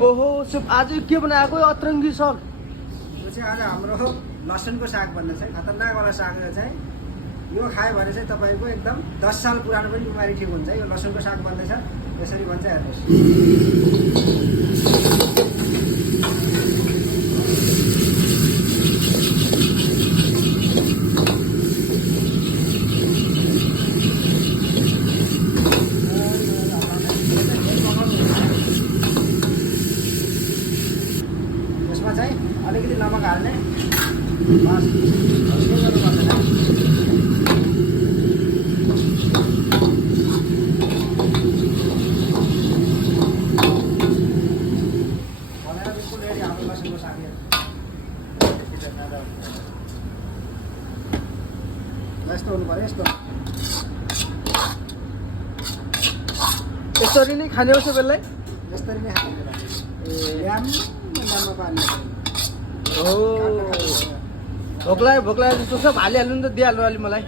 ओहो सेफ आज के बनाएको अतरङ्गी साग यो चाहिँ आज हाम्रो लसुनको साग बन्दैछ खतरनाक वाला साग चाहिँ यो खायो भने चाहिँ तपाईँको एकदम 10 साल पुरानो पनि बिमारी ठिक हुन्छ यो लसुनको साग बन्दैछ यसरी बन्छ हेर्नुहोस् यसमा चाहिँ अलिकति नमक हाल्ने बस के गर्नु पर्दैन यस्तो हुनु पर्यो यस्तो यसरी नै खाने हो सबैलाई यसरी नै खाने ल्याममा पार्ने हो भोक लाग्यो जस्तो सब हालिहाल्नु नि त दिइहाल्नु अलि मलाई